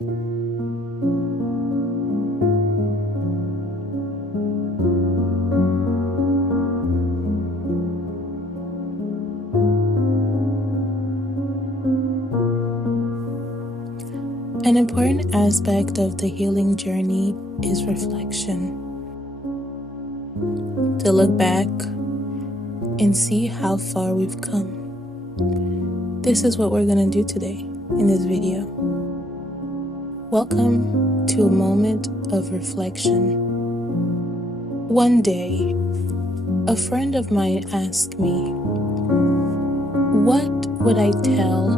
An important aspect of the healing journey is reflection. To look back and see how far we've come. This is what we're going to do today in this video. Welcome to a moment of reflection. One day, a friend of mine asked me, what would I tell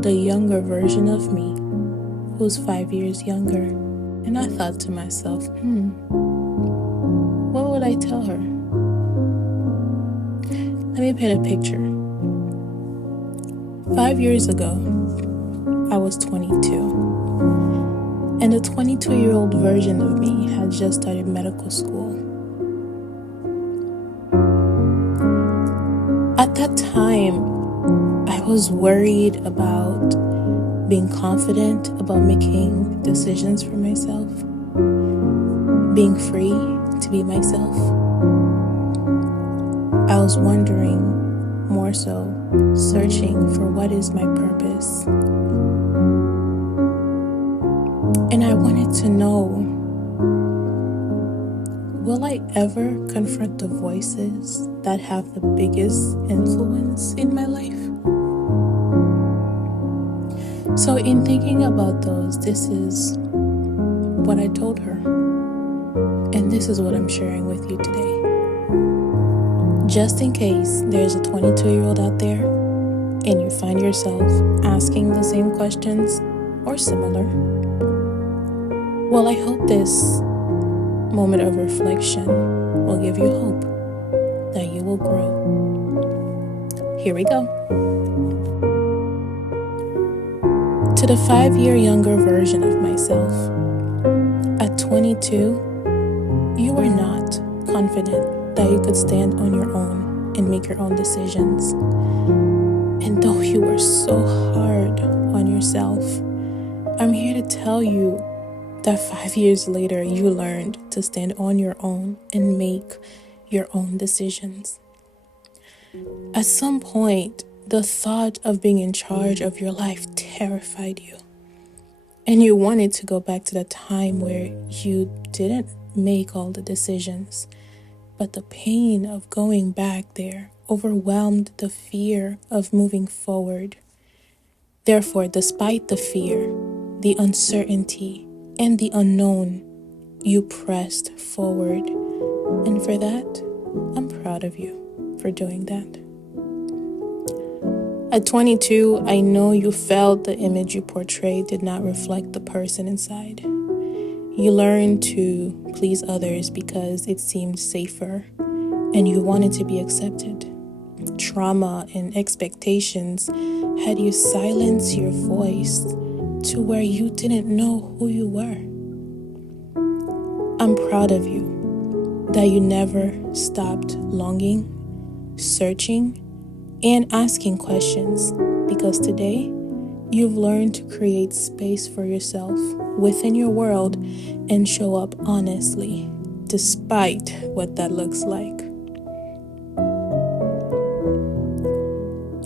the younger version of me who's 5 years younger? And I thought to myself, what would I tell her? Let me paint a picture. 5 years ago, I was 22. And the 22-year-old version of me had just started medical school. At that time, I was worried about being confident about making decisions for myself, being free to be myself. I was wondering, more so, searching for what is my purpose. And I wanted to know, will I ever confront the voices that have the biggest influence in my life? So in thinking about those, this is what I told her. And this is what I'm sharing with you today. Just in case there's a 22-year-old out there and you find yourself asking the same questions or similar. Well, I hope this moment of reflection will give you hope that you will grow. Here we go. To the 5-year younger version of myself, at 22, you were not confident that you could stand on your own and make your own decisions. And though you were so hard on yourself, I'm here to tell you that 5 years later, you learned to stand on your own and make your own decisions. At some point, the thought of being in charge of your life terrified you. And you wanted to go back to the time where you didn't make all the decisions. But the pain of going back there overwhelmed the fear of moving forward. Therefore, despite the fear, the uncertainty, and the unknown, you pressed forward. And for that, I'm proud of you for doing that. At 22, I know you felt the image you portrayed did not reflect the person inside. You learned to please others because it seemed safer, and you wanted to be accepted. Trauma and expectations had you silence your voice to where you didn't know who you were. I'm proud of you that you never stopped longing, searching, and asking questions, because today you've learned to create space for yourself within your world and show up honestly, despite what that looks like.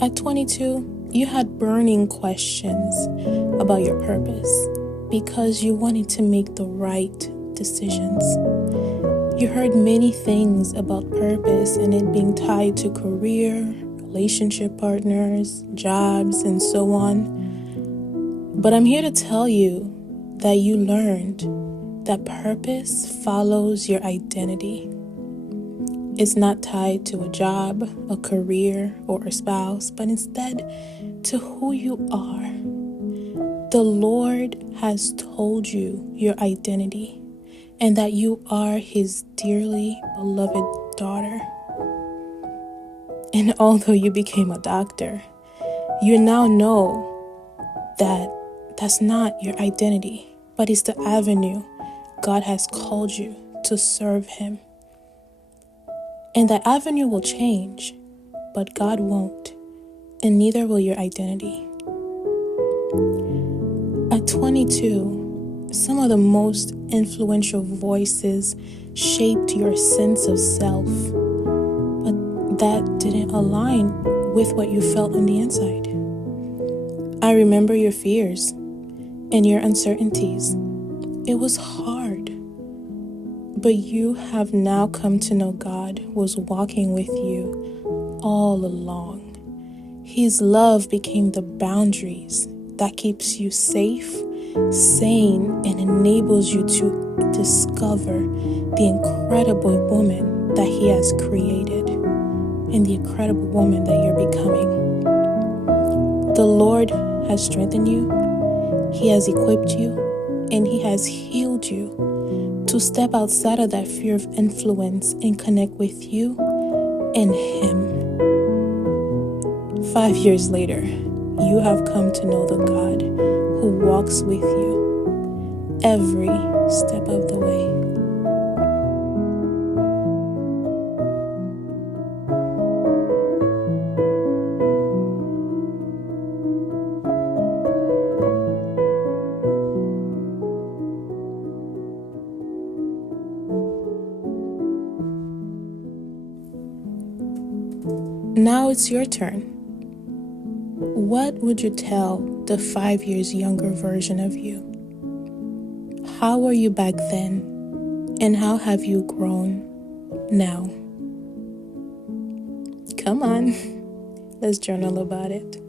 At 22, you had burning questions about your purpose because you wanted to make the right decisions. You heard many things about purpose and it being tied to career, relationship partners, jobs, and so on. But I'm here to tell you that you learned that purpose follows your identity. It's not tied to a job, a career, or a spouse, but instead to who you are. The Lord has told you your identity and that you are His dearly beloved daughter. And although you became a doctor, you now know that that's not your identity, but it's the avenue God has called you to serve Him. And that avenue will change, but God won't, and neither will your identity. At 22, some of the most influential voices shaped your sense of self, but that didn't align with what you felt on the inside. I remember your fears and your uncertainties. It was hard, but you have now come to know God was walking with you all along. His love became the boundaries that keeps you safe, sane, and enables you to discover the incredible woman that He has created and the incredible woman that you're becoming. The Lord has strengthened you, He has equipped you, and He has healed you to step outside of that fear of influence and connect with you and Him. 5 years later, you have come to know the God who walks with you every step of the way. Now it's your turn. What would you tell the 5 years younger version of you? How were you back then, and how have you grown now? Come on, let's journal about it.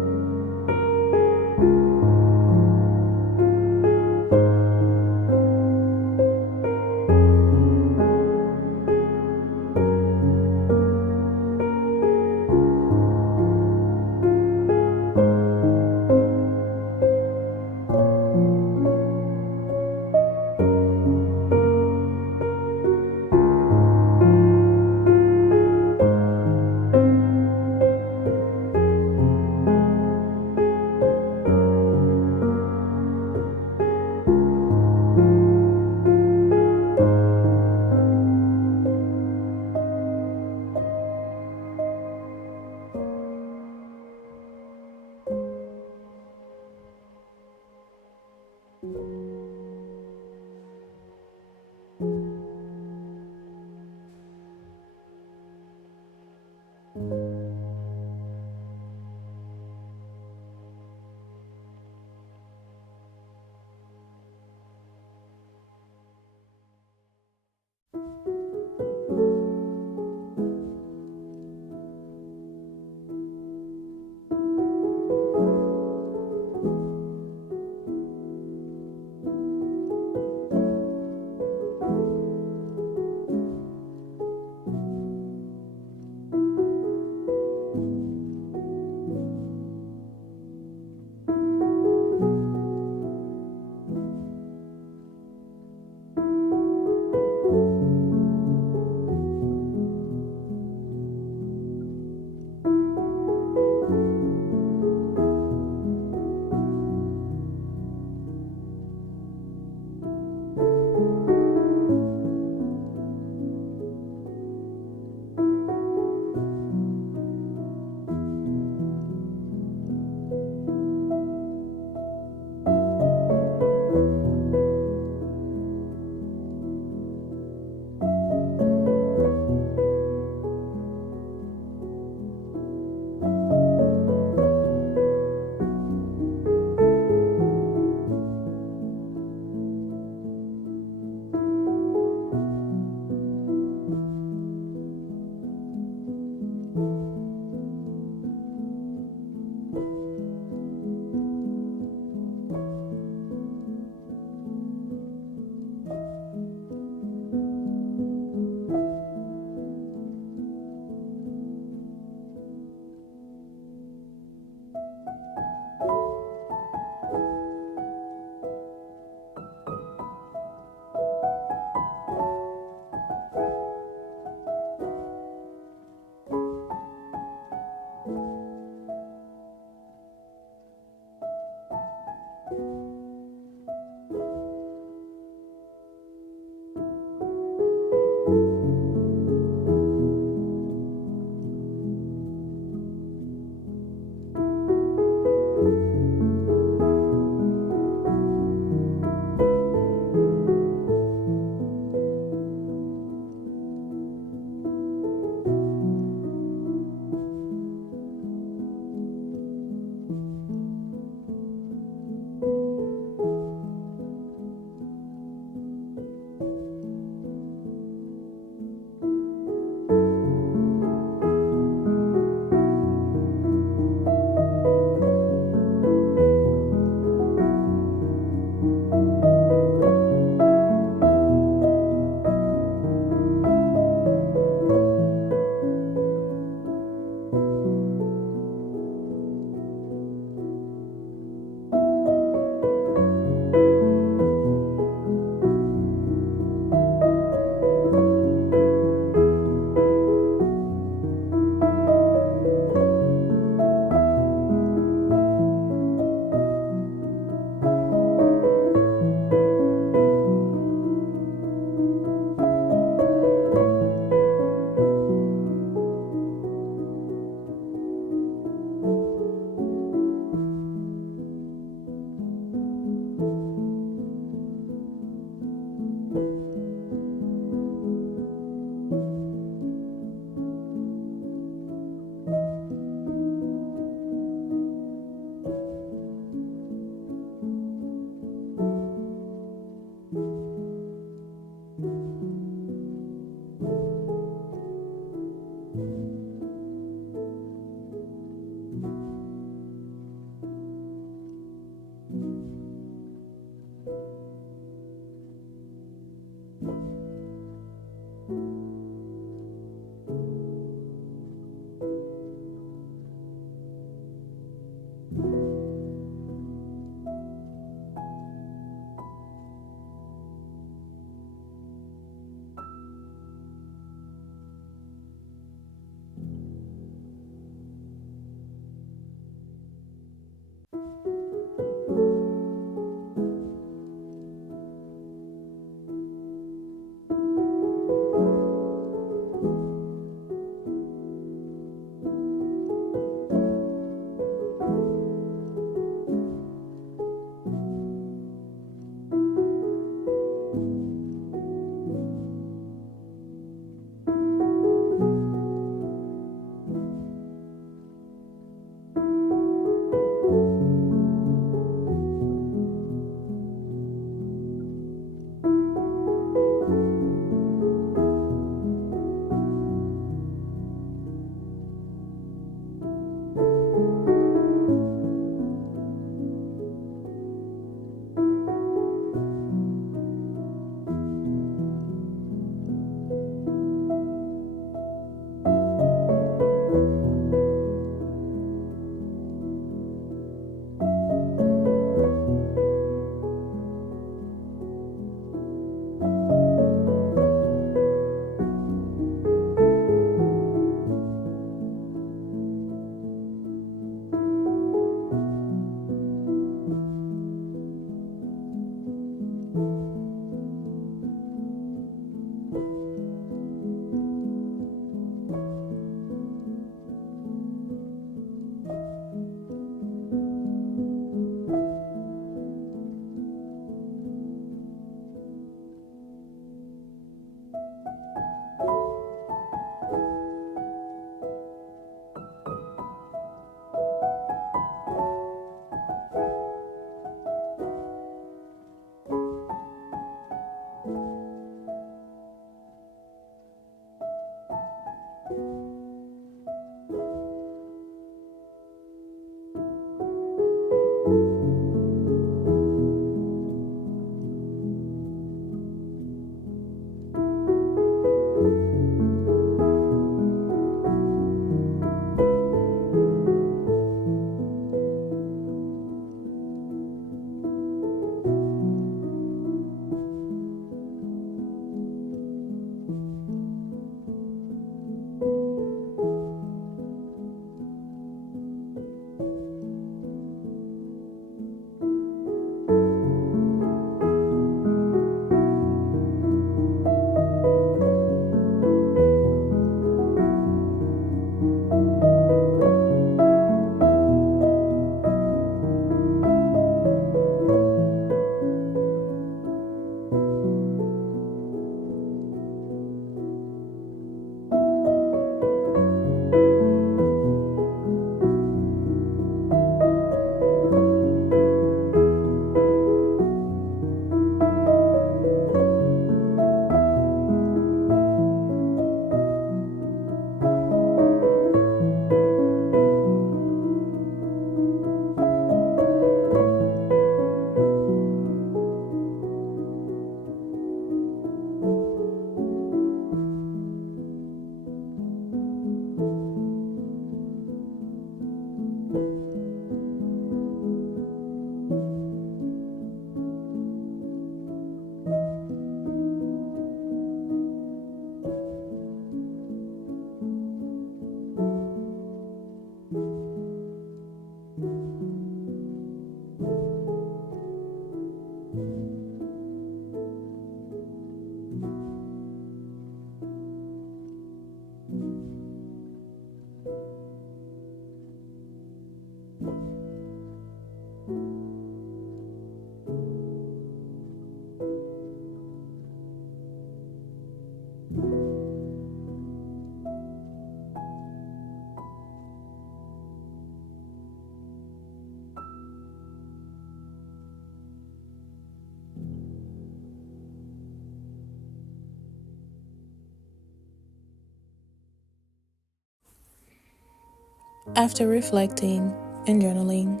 After reflecting and journaling,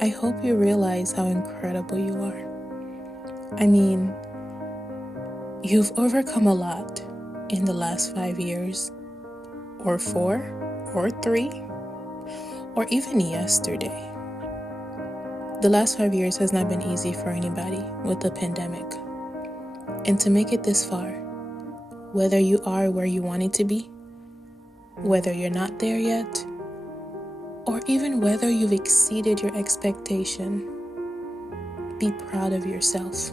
I hope you realize how incredible you are. I mean, you've overcome a lot in the last 5 years, or 4, or 3, or even yesterday. The last 5 years has not been easy for anybody with the pandemic. And to make it this far, whether you are where you wanted to be, whether you're not there yet, or even whether you've exceeded your expectation, be proud of yourself,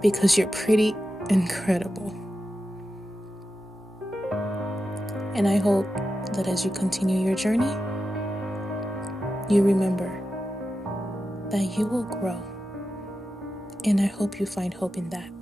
because you're pretty incredible. And I hope that as you continue your journey, you remember that you will grow. And I hope you find hope in that.